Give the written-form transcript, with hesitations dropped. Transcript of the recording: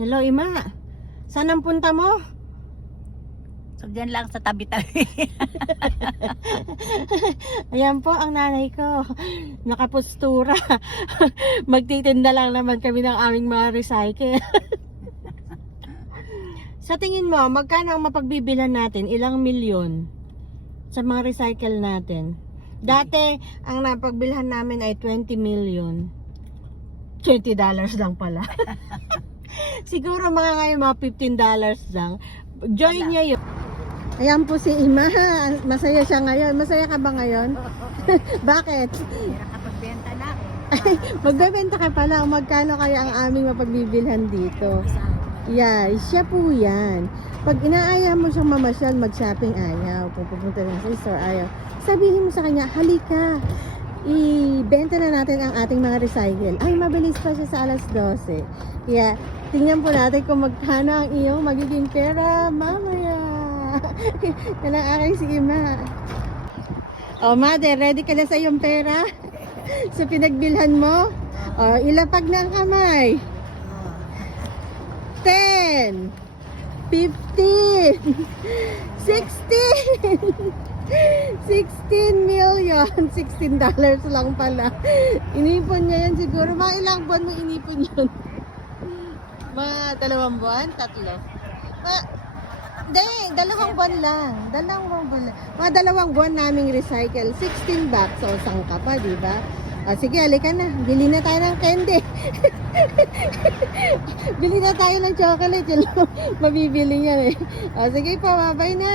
Hello, Ima. Saan ang punta mo? So, dyan lang sa tabi-tabi. Ayan po ang nanay ko. Nakapustura. Magtitinda lang naman kami ng aming mga recycle. Sa tingin mo, magkano ang mapagbibilan natin? Ilang milyon sa mga recycle natin? Dati, ang napagbilhan namin ay 20 million. $20 lang pala. Siguro mga ngayon, mga $15 lang. Join niya yun. Ayan po si Ima. Masaya siya ngayon. Masaya ka ba ngayon? Bakit? Nakapagbenta na ako. Magbebenta ka pala. Magkano kaya ang aming mapagbibilhan dito? Yeah, siya po yan. Pag inaaya mo siyang mamasyal, mag-shopping, ayaw. Kung pupunta lang sa store, ayaw. Sabihin mo sa kanya, halika. Ibenta na natin ang ating mga recycle. Ay, mabilis pa siya sa alas 12. Kaya, tingnan po natin kung magkano ang iyong magiging pera mamaya. Yan ang aking si Ima. Oh, mother, ready ka na sa iyong pera? Sa pinagbilhan mo? Oh, ilapag na ang kamay. 10 15 16 16 million $16 lang pala. Inipon niya yan siguro. Mga ilang buwan mo inipon yun? Mga 2 buwan? 3? Hindi, 2 buwan lang. 2 buwan lang. Mga 2 buwan naming recycle. 16 bucks. O, sangka pa, diba? O, sige, halika na. Bili na tayo ng candy. Bili na tayo ng chocolate. Yun lang, mabibili niya eh. O, sige po, bye na.